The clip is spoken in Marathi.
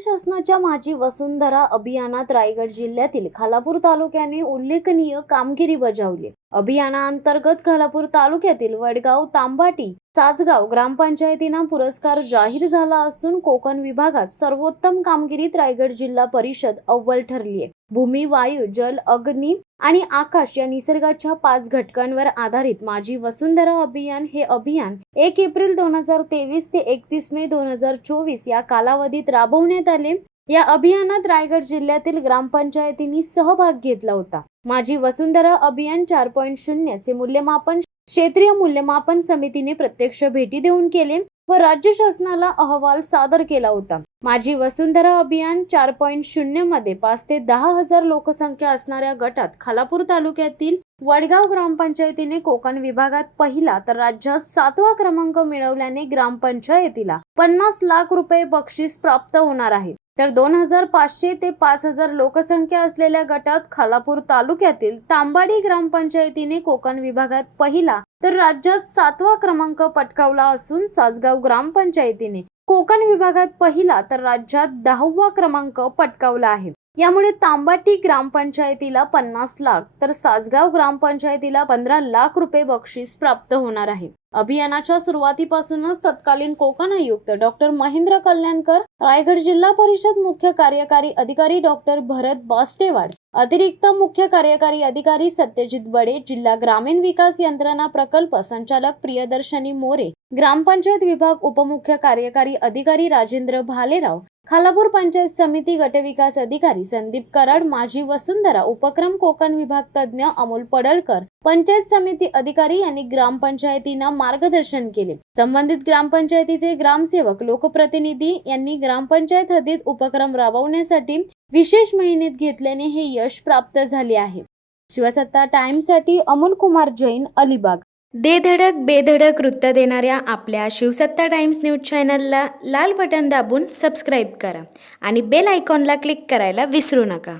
राज्य शासनाच्या माझी वसुंधरा अभियानात रायगड जिल्ह्यातील खालापूर तालुक्याने उल्लेखनीय कामगिरी बजावली। अभियानांतर्गत खालापूर तालुक्यातील वडगाव, तांबाटी, सासगाव ग्रामपंचायतींना पुरस्कार जाहीर झाला असून कोकण विभागात सर्वोत्तम कामगिरीत रायगड जिल्हा परिषद अव्वल ठरली आहे। भूमी, वायू, जल, अग्नी आणि आकाश या निसर्गाच्या 5 घटकांवर आधारित माझी वसुंधरा अभियान हे अभियान 1 एप्रिल 2023 ते 31 मे 2024 या कालावधीत राबवण्यात आले। या अभियानात रायगड जिल्ह्यातील ग्रामपंचायतींनी सहभाग घेतला होता। माझी वसुंधरा अभियान 4.0 चे मूल्यमापन क्षेत्रीय मूल्यमापन समितीने प्रत्यक्ष भेटी देऊन केले व राज्य शासनाला अहवाल सादर केला होता। माझी वसुंधरा अभियान 4.0 मध्ये 5 ते 10 हजार लोकसंख्या असणाऱ्या गटात खालापूर तालुक्यातील वडगाव ग्रामपंचायतीने कोकण विभागात पहिला तर राज्यात 7वा क्रमांक मिळवल्याने ग्रामपंचायतीला 50 लाख रुपये बक्षीस प्राप्त होणार आहे। तर 2500 ते 5000 लोकसंख्या असलेल्या गटात खालापूर तालुक्यातील तांबाडी ग्रामपंचायतीने कोकण विभागात पहिला तर राज्यात 7वा क्रमांक पटकावला असून सासगाव ग्रामपंचायतीने कोकण विभागात पहिला तर राज्यात 10वा क्रमांक पटकावला आहे। यामुळे तांबाटी ग्रामपंचायतीला 50 लाख तर सासगाव ग्रामपंचायतीला 15 लाख रुपये बक्षीस प्राप्त होणार आहे। अभियानाच्या सुरुवातीपासूनच तत्कालीन कोकण आयुक्त डॉक्टर महेंद्र कल्याणकर, रायगड जिल्हा परिषद मुख्य कार्यकारी अधिकारी डॉक्टर भरत बास्टेवाड, अतिरिक्त मुख्य कार्यकारी अधिकारी सत्यजित बडे, जिल्हा ग्रामीण विकास यंत्रणा प्रकल्प संचालक प्रियदर्शनी मोरे, ग्रामपंचायत विभाग उपमुख्य कार्यकारी अधिकारी राजेंद्र भालेराव, खालापूर पंचायत समिती गटविकास अधिकारी संदीप कराड, माझी वसुंधरा उपक्रम कोकण विभाग तज्ञ अमोल पडळकर, पंचायत समिती अधिकारी यांनी ग्रामपंचायतींना मार्गदर्शन केले। संबंधित ग्रामपंचायतीचे ग्रामसेवक, लोकप्रतिनिधी यांनी ग्रामपंचायत हद्दीत उपक्रम राबवण्यासाठी विशेष मेहनत घेतल्याने हे यश प्राप्त झाले आहे। शिवसत्ता टाइम्स साठी अमोल कुमार जैन, अलिबाग। दे धडक बेधडक वृत्त देणाऱ्या आपल्या शिवसत्ता टाइम्स न्यूज चॅनलला लाल बटन दाबून सबस्क्राईब करा आणि बेल आयकॉनला क्लिक करायला विसरू नका।